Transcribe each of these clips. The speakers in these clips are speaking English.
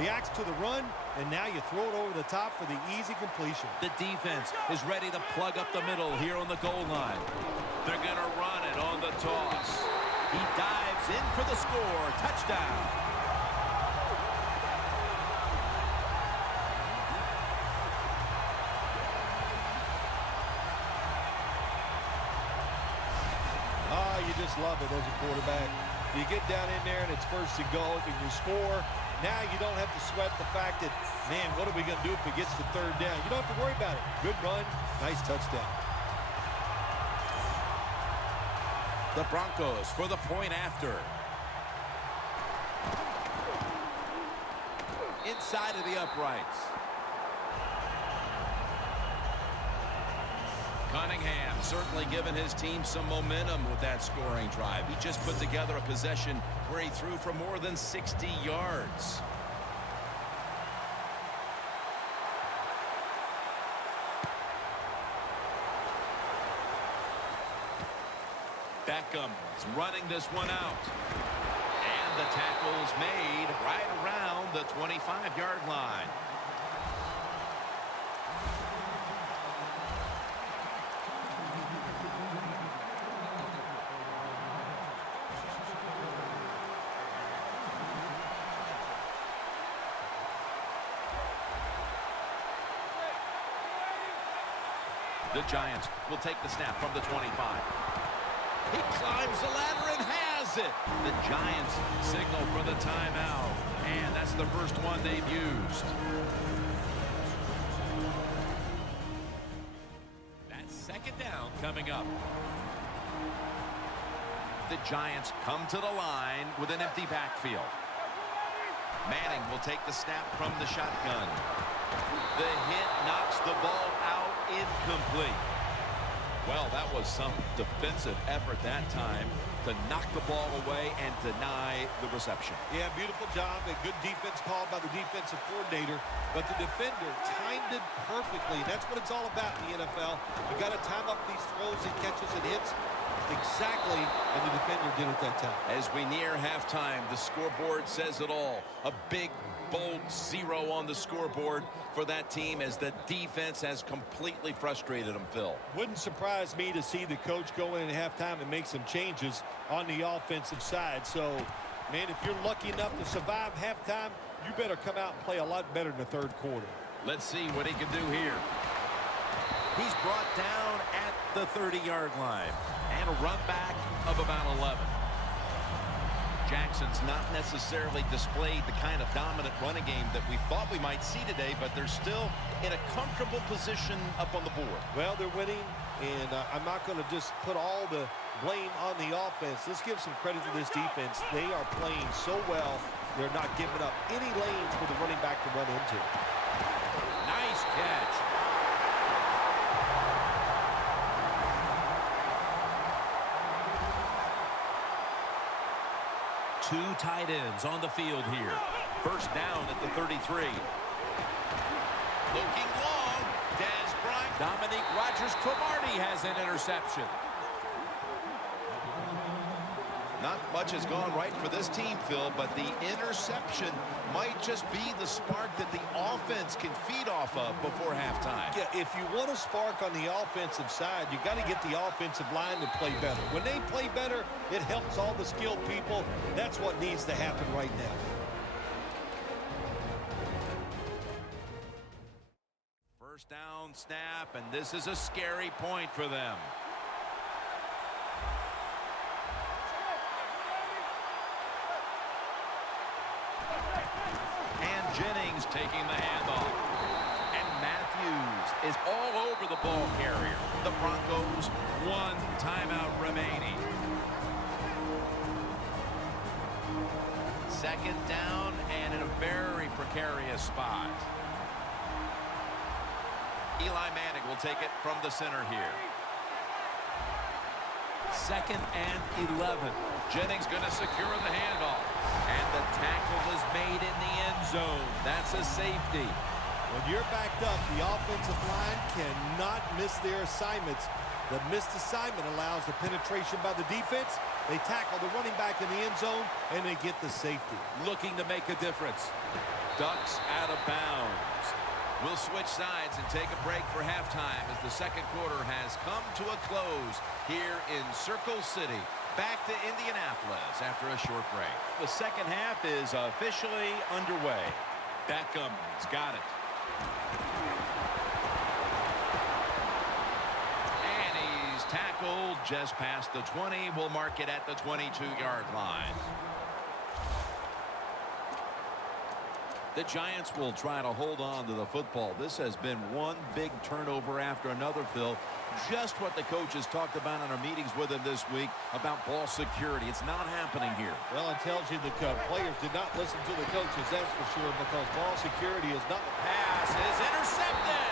reacts to the run, and now you throw it over the top for the easy completion. The defense is ready to plug up the middle here on the goal line. They're going to run it on the toss. He dives in for the score. Touchdown. Oh, you just love it as a quarterback. You get down in there and it's first and goal and you score. Now you don't have to sweat the fact that, man, what are we going to do if it gets to third down? You don't have to worry about it. Good run, nice touchdown. The Broncos for the point after. Inside of the uprights. Cunningham certainly giving his team some momentum with that scoring drive. He just put together a possession where he threw for more than 60 yards. Beckham is running this one out. And the tackle's made right around the 25-yard line. The Giants will take the snap from the 25. He climbs the ladder and has it. The Giants signal for the timeout. And that's the first one they've used. That's second down coming up. The Giants come to the line with an empty backfield. Manning will take the snap from the shotgun. The hit knocks the ball out, incomplete. Well, that was some defensive effort that time to knock the ball away and deny the reception. Yeah, beautiful job. A good defense called by the defensive coordinator. But the defender timed it perfectly. That's what it's all about in the NFL. You got to time up these throws and catches and hits exactly, and the defender did it that time. As we near halftime, the scoreboard says it all. A big, bold 0 on the scoreboard for that team as the defense has completely frustrated them, Phil. Wouldn't surprise me to see the coach go in at halftime and make some changes on the offensive side. So, man, if you're lucky enough to survive halftime, you better come out and play a lot better in the third quarter. Let's see what he can do here. He's brought down at the 30-yard line and a run back of about 11. Jackson's not necessarily displayed the kind of dominant running game that we thought we might see today, but they're still in a comfortable position up on the board. Well, they're winning, and I'm not going to just put all the blame on the offense. Let's give some credit to this defense. They are playing so well, they're not giving up any lanes for the running back to run into. Nice catch. Two tight ends on the field here. First down at the 33. Looking long. Dez Bryant. Dominique Rodgers-Cromartie has an interception. Not much has gone right for this team, Phil, but the interception might just be the spark that the offense can feed off of before halftime. Yeah, if you want a spark on the offensive side, you got to get the offensive line to play better. When they play better, it helps all the skilled people. That's what needs to happen right now. First down snap, and this is a scary point for them. Jennings taking the handoff. And Matthews is all over the ball carrier. The Broncos, 1 timeout remaining. Second down and in a very precarious spot. Eli Manning will take it from the center here. Second and 11. Jennings going to secure the handoff. And the tackle is made in the end zone. That's a safety. When you're backed up, the offensive line cannot miss their assignments. The missed assignment allows the penetration by the defense. They tackle the running back in the end zone, and they get the safety. Looking to make a difference. Ducks out of bounds. We'll switch sides and take a break for halftime as the second quarter has come to a close here in Circle City. Back to Indianapolis after a short break. The second half is officially underway. Beckham's got it. And he's tackled just past the 20. We'll mark it at the 22-yard line. The Giants will try to hold on to the football. This has been one big turnover after another, Phil. Just what the coaches talked about in our meetings with him this week about ball security. It's not happening here. Well, it tells you the players did not listen to the coaches, that's for sure, because ball security is not. Pass is intercepted.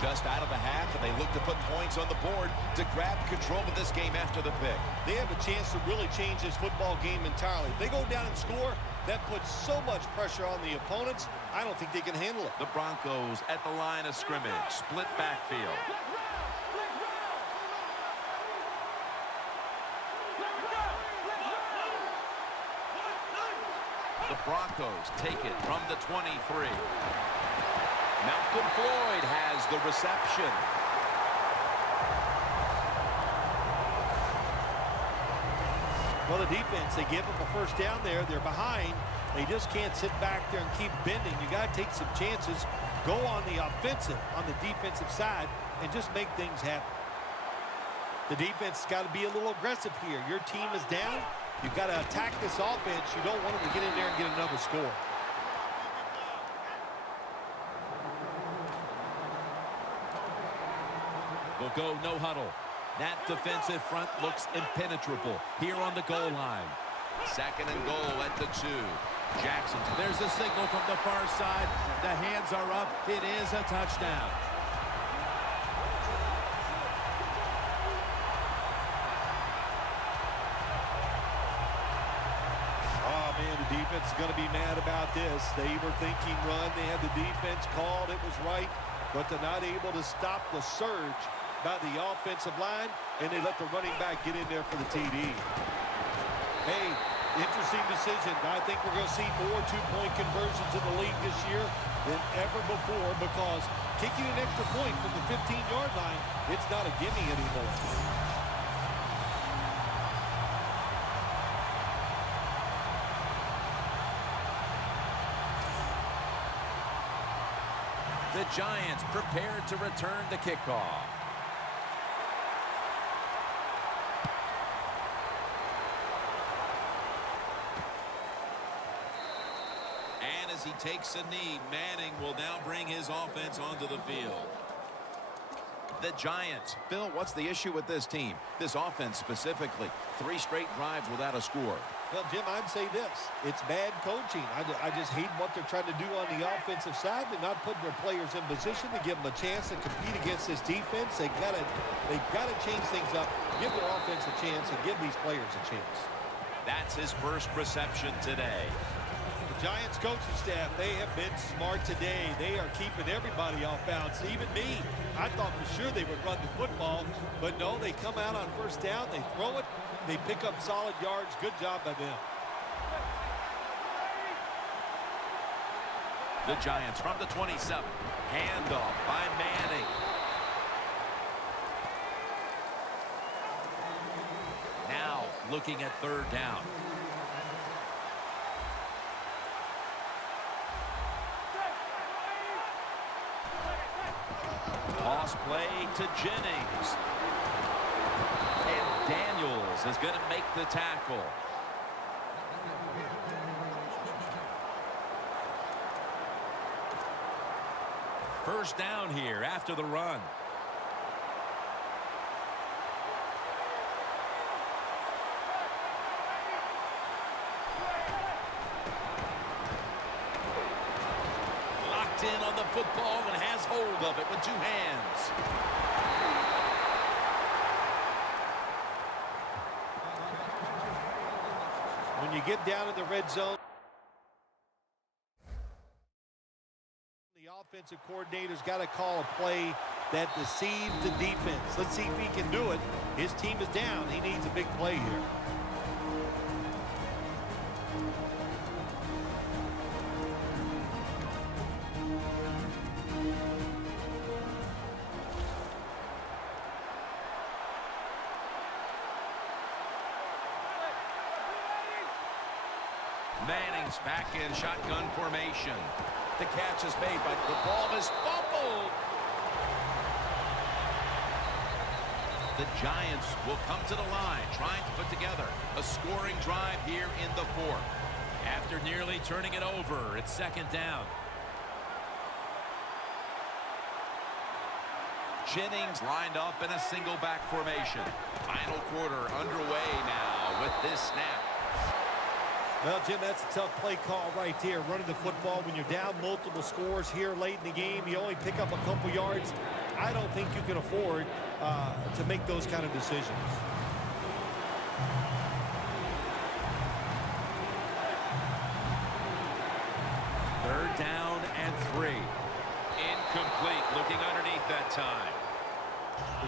Just out of the half, and they look to put points on the board to grab control of this game after the pick. They have a chance to really change this football game entirely. If they go down and score, that puts so much pressure on the opponents, I don't think they can handle it. The Broncos at the line of scrimmage, split backfield. The Broncos take it from the 23. Malcolm Floyd has the reception. Well, the defense, they give them a first down there. They're behind. They just can't sit back there and keep bending. You got to take some chances. Go on the offensive, on the defensive side, and just make things happen. The defense has got to be a little aggressive here. Your team is down. You've got to attack this offense. You don't want them to get in there and get another score. We'll go no huddle. That defensive front looks impenetrable here on the goal line. Second and goal at the 2. Jackson. There's a signal from the far side. The hands are up. It is a touchdown. Oh, man, the defense is going to be mad about this. They were thinking run. They had the defense called. It was right, but they're not able to stop the surge by the offensive line, and they let the running back get in there for the TD. Hey, interesting decision. I think we're going to see more two-point conversions in the league this year than ever before, because kicking an extra point from the 15-yard line, it's not a gimme anymore. The Giants prepared to return the kickoff. And as he takes a knee, Manning will now bring his offense onto the field. The Giants. Bill, what's the issue with this team? This offense specifically. 3 straight drives without a score. Well, Jim, I'd say this. It's bad coaching. I just hate what they're trying to do on the offensive side. They're not putting their players in position to give them a chance to compete against this defense. They've got to change things up, give their offense a chance, and give these players a chance. That's his first reception today. The Giants coaching staff, they have been smart today. They are keeping everybody off bounds, even me. I thought for sure they would run the football, but no, they come out on first down, they throw it, they pick up solid yards. Good job by them. The Giants from the 27. Handoff by Manning. Now looking at third down. Toss play to Jennings. And Daniels is going to make the tackle. First down here after the run. Locked in on the football and has hold of it with 2 hands. When you get down in the red zone, the offensive coordinator's got to call a play that deceives the defense. Let's see if he can do it. His team is down. He needs a big play here. Manning's back in shotgun formation. The catch is made, but the ball is fumbled. The Giants will come to the line, trying to put together a scoring drive here in the fourth. After nearly turning it over, it's second down. Jennings lined up in a single back formation. Final quarter underway now with this snap. Well, Jim, that's a tough play call right there. Running the football when you're down multiple scores here late in the game. You only pick up a couple yards. I don't think you can afford to make those kind of decisions. Third down and 3. Incomplete. Looking underneath that time.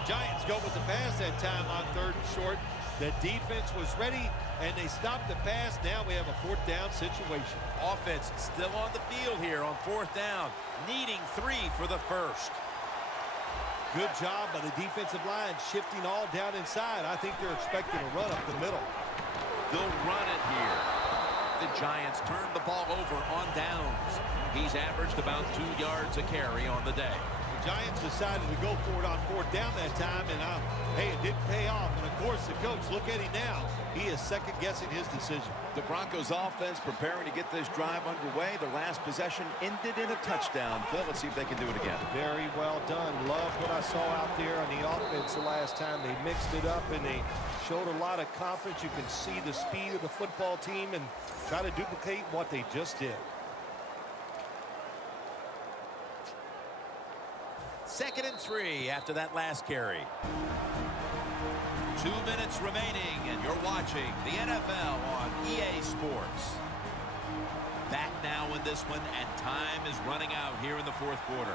The Giants go with the pass that time on third and short. The defense was ready, and they stopped the pass. Now we have a fourth down situation. Offense still on the field here on fourth down, needing 3 for the first. Good job by the defensive line, shifting all down inside. I think they're expecting a run up the middle. They'll run it here. The Giants turn the ball over on downs. He's averaged about 2 yards a carry on the day. The Giants decided to go for it on fourth down that time, and hey, it didn't pay off. And of course, the coach, look at him now. He is second-guessing his decision. The Broncos offense preparing to get this drive underway. The last possession ended in a touchdown. Phil, let's see if they can do it again. Very well done. Love what I saw out there on the offense the last time. They mixed it up, and they showed a lot of confidence. You can see the speed of the football team and try to duplicate what they just did. Second and 3 after that last carry. 2 minutes remaining, and you're watching the NFL on EA Sports. Back now in this one, and time is running out here in the fourth quarter.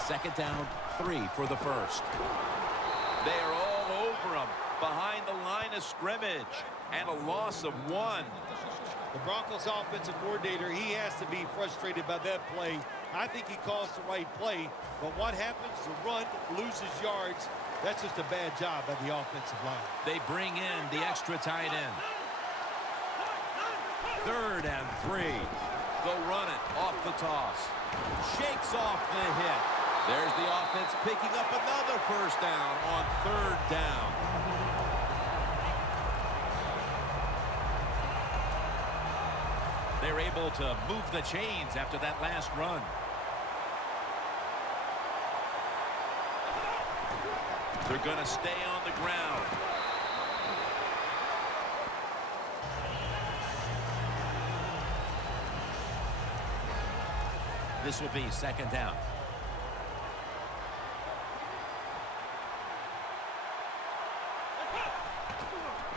Second down, 3 for the first. They are all over him behind the line of scrimmage, and a loss of 1. The Broncos offensive coordinator, he has to be frustrated by that play. I think he calls the right play, but what happens? The run loses yards. That's just a bad job by the offensive line. They bring in the extra tight end. Third and 3. They'll run it off the toss. Shakes off the hit. There's the offense picking up another first down on third down. They're able to move the chains after that last run. They're going to stay on the ground. This will be second down.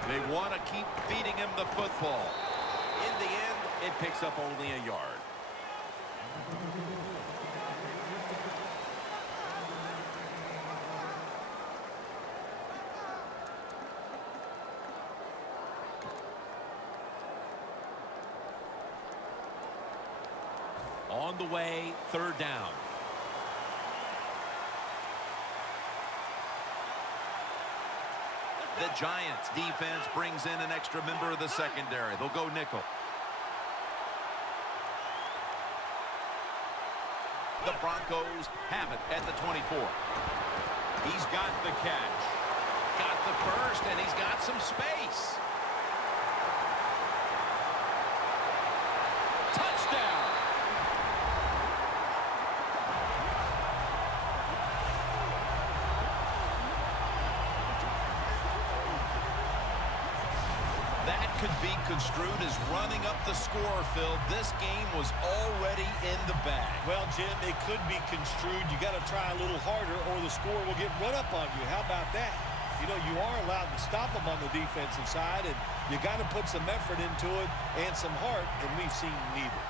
They want to keep feeding him the football. In the end, it picks up only a yard. On the way, third down. The Giants defense brings in an extra member of the secondary. They'll go nickel. The Broncos have it at the 24. He's got the catch. Got the first, and he's got some space. Touchdown! That could be construed as running up the score, Phil. This game was already in the bag. Well, Jim, it could be construed. You got to try a little harder or the score will get run up on you. How about that? You know, you are allowed to stop them on the defensive side, and you got to put some effort into it and some heart, and we've seen neither.